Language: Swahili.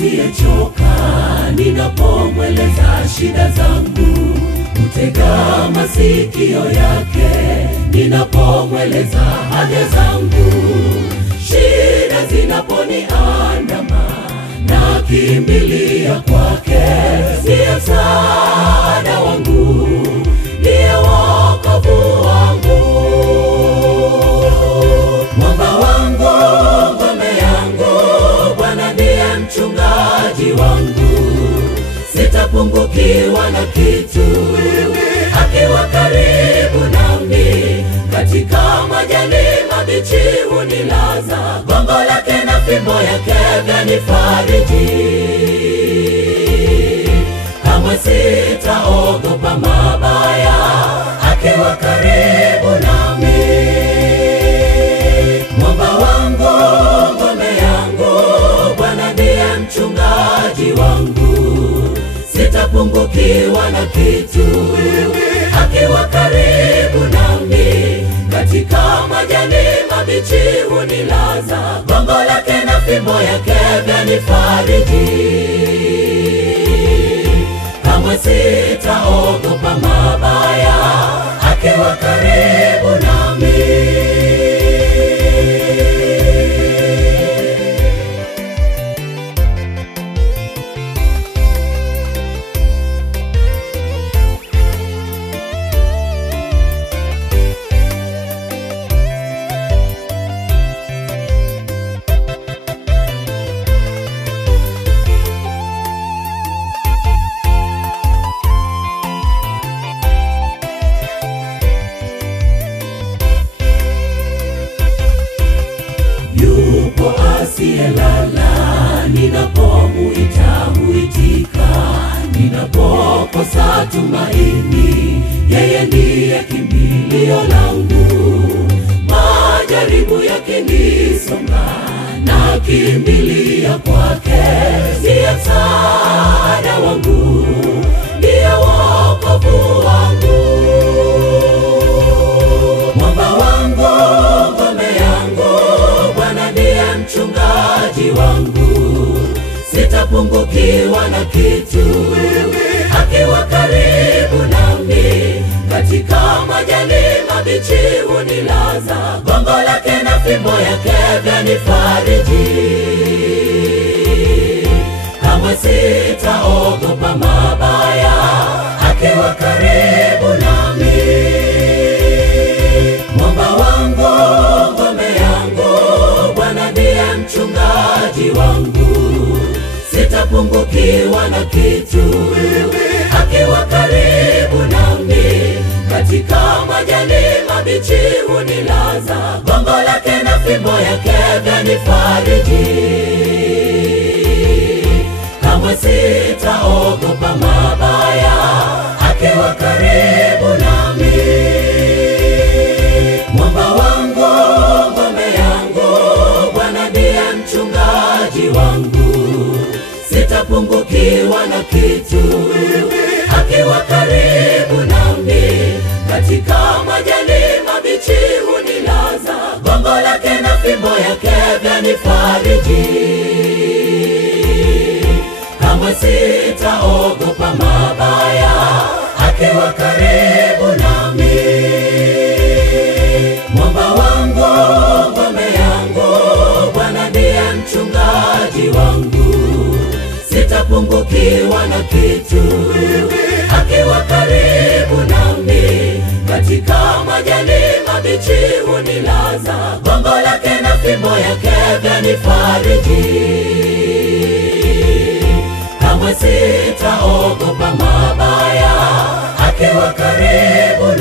asiyechoka ninapomweleza shida zangu, utega masikio yake ninapomweleza haja zangu. Shida zinaponiandama nakimbilia kwake, ndiye msaada wangu, ndiye wokovu wangu. Mwamba wangu, ngome yangu, Bwana ndiye mchungaji wangu, sitapungukiwa na kitu. Akiwa karibu nami, katika majani mabichi hunilaza, gongo lake na fimbo yake vyanifariji. Kamwe sitaogopa mabaya, akiwa karibu nami. Mwamba wangu, ngome yangu, Bwana ndiye mchungaji wangu, sitapungukiwa na kitu. Akiwa karibu nami, katika majani mabichi hunilaza, gongo lake na fimbo yake vyanifariji. Kamwe sitaogopa mabaya, akiwa karibu nami. Yupo asiyelala, ninapomuita huitika. Ninapokosa tumaini, yeye ndiye kimbilio langu. Majaribu yakinisonga, nakimbilia kwake, ndiye msaada wangu, ndiye wokovu wangu. Mwamba wangu, ngome yangu, Bwana ndiye mchungaji wangu, sitapungukiwa na kitu. Akiwa karibu nami, katika majani mabichi hunilaza, gongo lake na fimbo yake vyanifariji. Kamwe sitaogopa mabaya, akiwa karibu nami. Mwamba wangu, ngome yangu, Bwana ndiye mchungaji wangu, sitapungukiwa na kitu. Akiwa karibu nami, katika majani mabichi hunilaza, gongo lake na fimbo yake vyanifariji. Kamwe sitaogopa mabaya, akiwa karibu nami. Mwamba wangu, ngome yangu, Bwana ndiye mchungaji wangu, sitapungukiwa na kitu. Akiwa karibu nami, katika majani mabichi hunilaza, gongo lake na fimbo yake vyanifariji. Kamwe sitaogopa mabaya, akiwa karibu nami. Mwamba wangu, ngome yangu, Bwana ndiye mchungaji wangu, sitapungukiwa na kitu. Akiwa karibu nami, katika majani mabichi hunilaza, gongo lake na fimbo yake vyanifariji. Kamwe sitaogopa mabaya, akiwa karibu